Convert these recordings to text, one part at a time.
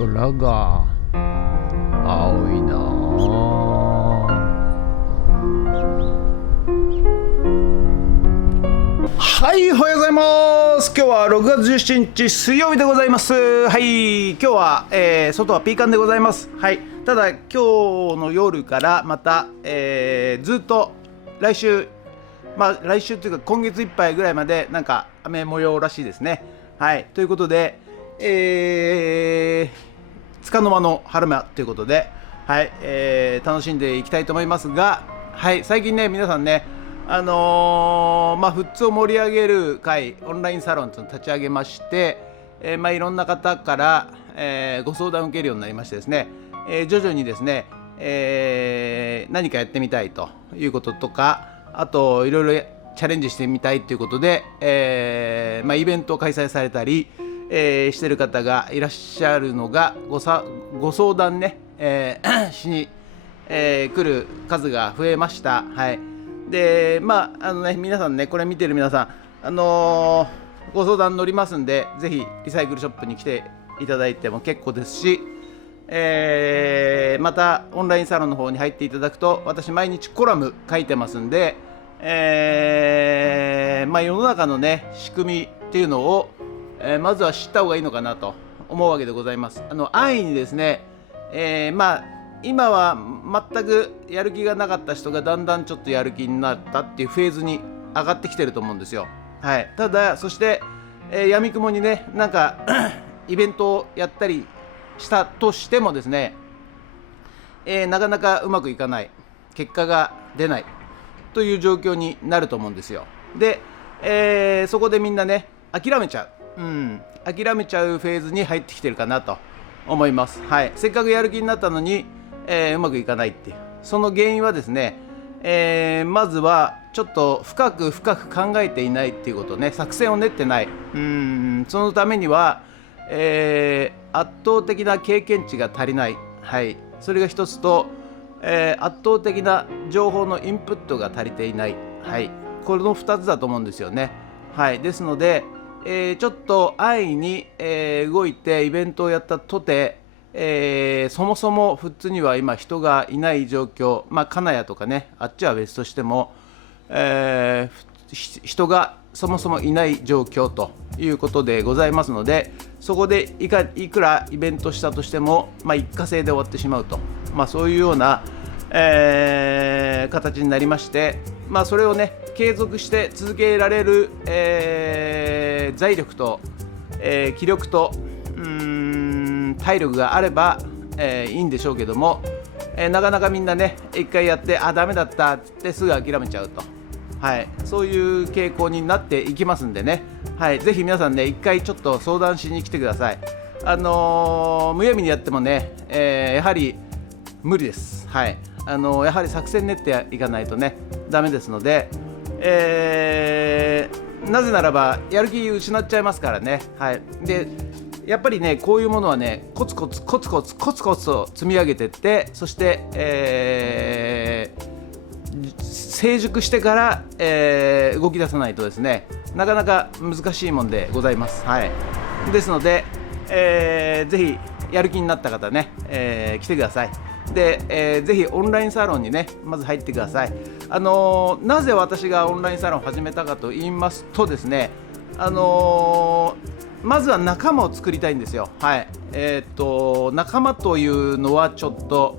空が青いなはい、おはようございます。今日は6月17日水曜日でございます。はい、今日は、外はピーカンでございます。はい、ただ今日の夜からまた、ずっと来週来週というか今月いっぱいぐらいまでなんか雨模様らしいですね。はい、ということで、束の間の春間ということで、はい、楽しんでいきたいと思いますが、はい、最近ね皆さんね富津を盛り上げる会オンラインサロンというのを立ち上げまして、いろんな方から、ご相談を受けるようになりましてですね、徐々にですね、何かやってみたいということとか、あといろいろチャレンジしてみたいということで、イベントを開催されたり、してる方がいらっしゃるのがご相談ね、しに、来る数が増えました。はい、で皆さんねこれ見てる皆さん、ご相談乗りますんで、ぜひリサイクルショップに来ていただいても結構ですし、またオンラインサロンの方に入っていただくと、私毎日コラム書いてますんで、世の中のね仕組みっていうのを、まずは知った方がいいのかなと思うわけでございます。安易にですね、今は全くやる気がなかった人がだんだんちょっとやる気になったっていうフェーズに上がってきてると思うんですよ。はい、ただそして、闇雲にねなんかイベントをやったりしたとしてもですね、なかなかうまくいかない、結果が出ないという状況になると思うんですよ。で、そこでみんなね諦めちゃう、諦めちゃうフェーズに入ってきてるかなと思います。はい、せっかくやる気になったのにうまくいかないっていう、その原因はですね、まずはちょっと深く考えていないっていうことね、作戦を練ってない。そのためには、圧倒的な経験値が足りない。はい、それが一つと、圧倒的な情報のインプットが足りていない。はい、この2つだと思うんですよね。はい、ですので、ちょっと安易に、動いてイベントをやったとて、そもそも富津には今人がいない状況、金谷とかねあっちは別としても、人がそもそもいない状況ということでございますので、そこでいくらイベントしたとしても、一過性で終わってしまうと、そういうような、形になりまして、それをね継続して続けられる、財力と、気力と体力があれば、いいんでしょうけども、なかなかみんなね一回やってダメだったってすぐ諦めちゃうと、はい、そういう傾向になっていきますんでね、はい、ぜひ皆さんね一回ちょっと相談しに来てください。むやみにやってもね、やはり無理です。はい、やはり作戦練っていかないとねダメですので、なぜならばやる気失っちゃいますからね。はい、でやっぱりねこういうものはねコツコツと積み上げていって、そして、成熟してから、動き出さないとですねなかなか難しいもんでございます。はい、ですので、ぜひやる気になった方ね、来てください。で、ぜひオンラインサロンにねまず入ってください。なぜ私がオンラインサロンを始めたかと言いますとですね、まずは仲間を作りたいんですよ。はい、仲間というのはちょっと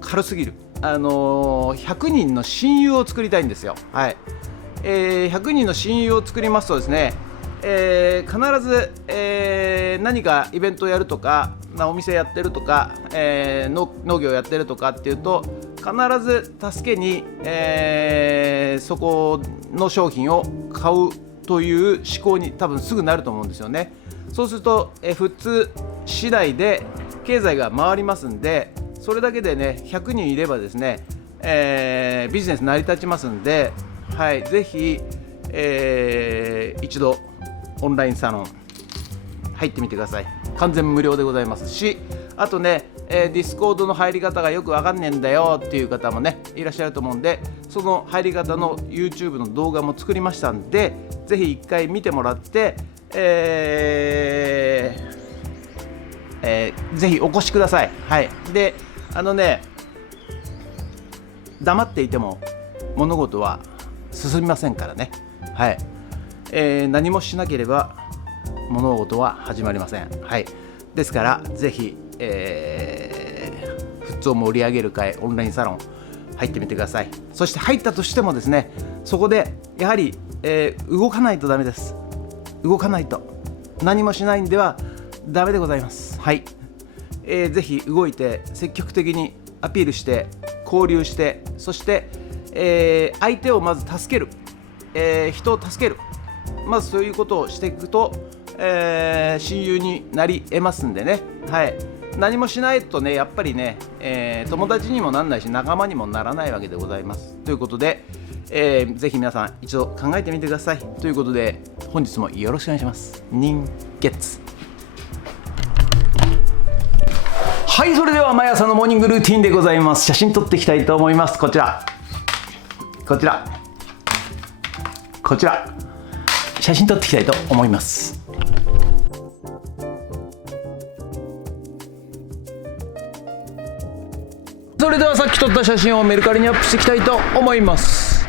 軽すぎる。100人の親友を作りたいんですよ。はい、100人の親友を作りますとですね、必ず、何かイベントをやるとか、お店やってるとか、農業やってるとかっていうと必ず助けに、そこの商品を買うという思考に多分すぐなると思うんですよね。そうすると、富津次第で経済が回りますんで、それだけでね100人いればですね、ビジネス成り立ちますんで、はい、ぜひ、一度オンラインサロン入ってみてください。完全無料でございますし、あとね、ディスコードの入り方がよくわかんねえんだよっていう方もねいらっしゃると思うんで、その入り方の YouTube の動画も作りましたんで、ぜひ一回見てもらって、ぜひお越しください。はい、で黙っていても物事は進みませんからね。はい、何もしなければ物事は始まりません。はい、ですからぜひ、富津を盛り上げる会オンラインサロン入ってみてください。そして入ったとしてもですね、そこでやはり、動かないとダメです。動かないと、何もしないんではダメでございます。はい、ぜひ動いて積極的にアピールして交流して、そして、相手をまず助ける、人を助ける、まずそういうことをしていくと、親友になり得ますんでね。はい、何もしないとね、やっぱりね、友達にもなんないし仲間にもならないわけでございます。ということで、ぜひ皆さん一度考えてみてください。ということで本日もよろしくお願いします。人月。はい、それでは毎朝のモーニングルーティンでございます。写真撮っていきたいと思います。こちら写真撮っていきたいと思います。それではさっき撮った写真をメルカリにアップしていきたいと思います。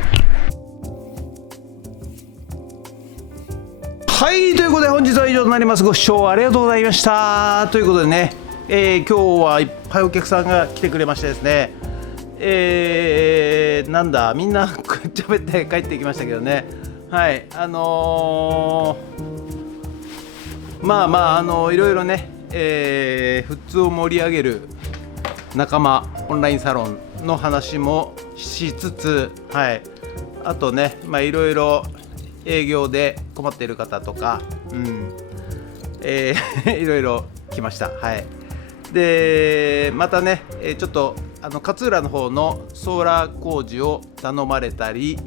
はい、ということで本日は以上となります。ご視聴ありがとうございました。ということでね、今日はいっぱいお客さんが来てくれましてですね、なんだみんな喋って帰ってきましたけどね。はい、いろいろね、富津を盛り上げる仲間オンラインサロンの話もしつつ、はい、あとね、いろいろ営業で困っている方とか、いろいろ来ました。はい、でまたね、ちょっと勝浦の方のソーラー工事を頼まれたり、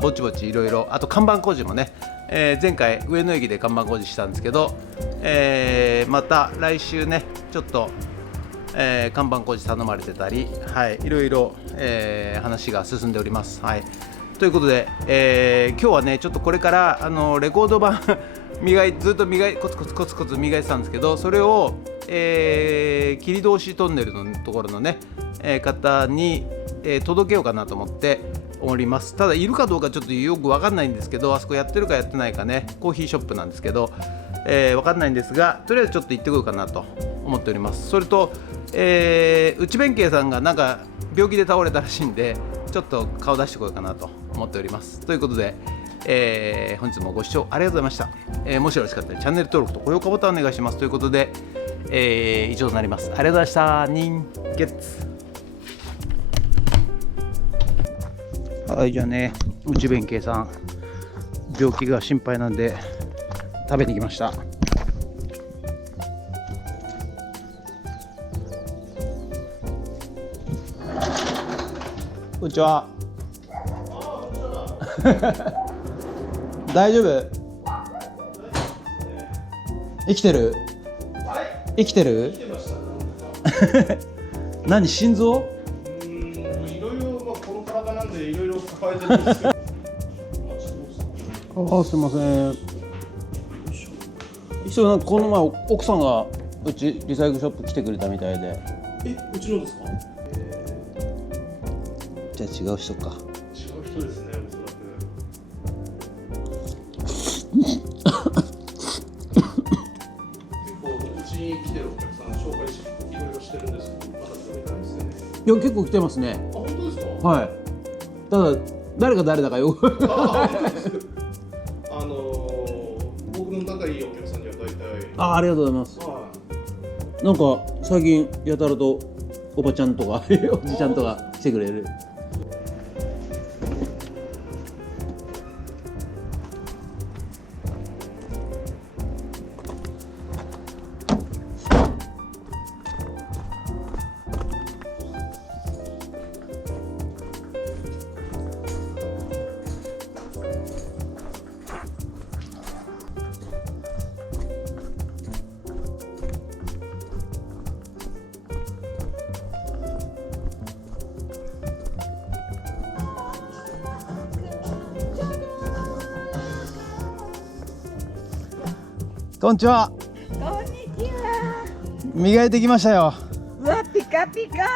ぼちぼちいろいろ、あと看板工事もね、前回上野駅で看板工事したんですけど、また来週ねちょっと、看板工事頼まれてたり、はい、いろいろ、話が進んでおります。はい、ということで、今日はねちょっとこれからレコード盤ずっとコツコツ磨いてたんですけど、それを、切通トンネルのところのね、方に、届けようかなと思っております。ただいるかどうかちょっとよく分かんないんですけど、あそこやってるかやってないかね、コーヒーショップなんですけど、分かんないんですが、とりあえずちょっと行ってこようかなと思っております。それと、内弁慶さんがなんか病気で倒れたらしいんで、ちょっと顔出してこようかなと思っております。ということで、本日もご視聴ありがとうございました。もしよろしかったらチャンネル登録と高評価ボタンお願いします。ということで、以上となります。ありがとうございました。人月。はい、じゃあね、内弁慶さん病気が心配なんで食べに来ました。こんにちは。大丈夫？生きてる？生きてる？生きてました。何、心臓？いろいろ、この体なんでいろいろ抱えてるんですけど。すいません。一応この前奥さんがうちリサイクルショップ来てくれたみたいで。うちのですか？じゃあ違う人か。違う人ですね、おそらく。結構うちに来てるお客さん紹介しいろいろしてるんですけど、まだ来てないですね。いや、結構来てますね。あ、本当ですか？はい。ただ誰が誰だかよく。僕の仲いいお客さんには大体。ありがとうございます。はなんか最近やたらとおばちゃんとかおじちゃんとか来てくれる。こんにちは。こんにちは。磨いてきましたよ。うわ、ピカピカ。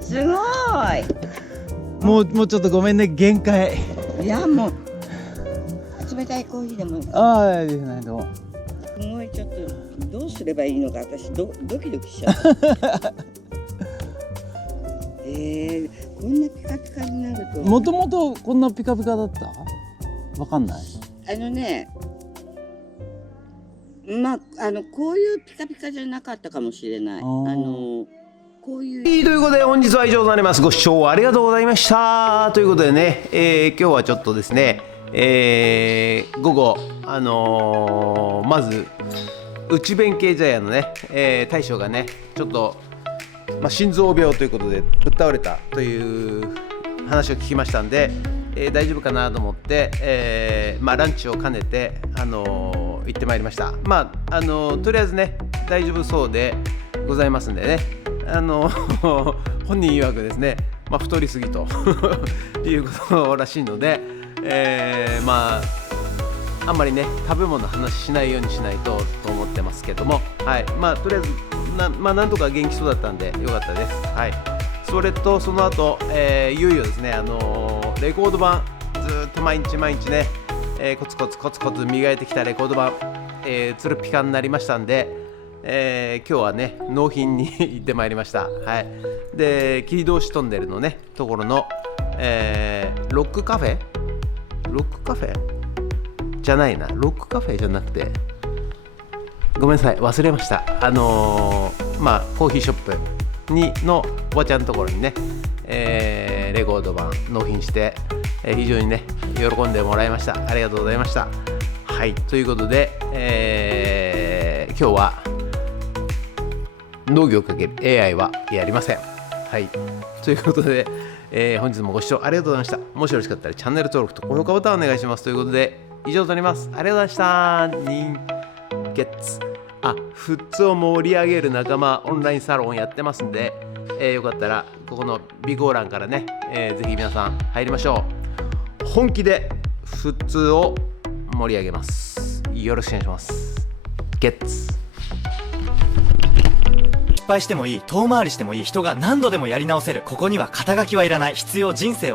すごもうちょっとごめんね、限界。い。いや、もう。冷たいコーヒーでもいい。ああ、いいですね、どうも。すごい、ちょっと、どうすればいいのか、私、ドキドキしちゃう。こんなピカピカになると。もともとこんなピカピカだった。わかんない。まあ、こういうピカピカじゃなかったかもしれない。こういう。ということで本日は以上となります。ご視聴ありがとうございました。ということでね、今日はちょっとですね、午後まず内弁慶茶屋のね、大将がねちょっと、心臓病ということでぶっ倒れたという話を聞きましたんで、大丈夫かなと思って、ランチを兼ねて、行ってまいりました。とりあえずね大丈夫そうでございますんでね、本人曰くですね、太りすぎということらしいので、あんまりね食べ物の話しないようにしないと思ってますけども、はい、とりあえずなんとか元気そうだったんでよかったです。はい、それとその後、いよいよですね、レコード盤ずっと毎日ね、コツコツ磨いてきたレコード盤、つるピカになりましたんで、今日はね納品に行ってまいりました。はい、で切通しトンネルのねところの、ロックカフェじゃないな、ロックカフェじゃなくて、ごめんなさい忘れました。コーヒーショップのおばちゃんのところにね、レコード版納品して、非常にね喜んでもらいました。ありがとうございました。はい、ということで、今日は農業×AI はやりません。はい、ということで、本日もご視聴ありがとうございました。もしよろしかったらチャンネル登録と高評価ボタンお願いします。ということで以上となります。ありがとうございました。富津を盛り上げる仲間オンラインサロンやってますんで、よかったらここの備考欄からね、ぜひ皆さん入りましょう。本気で富津を盛り上げます。よろしくお願いします。ゲッツ。失敗してもいい、遠回りしてもいい、人が何度でもやり直せる。ここには肩書きはいらない。必要人生を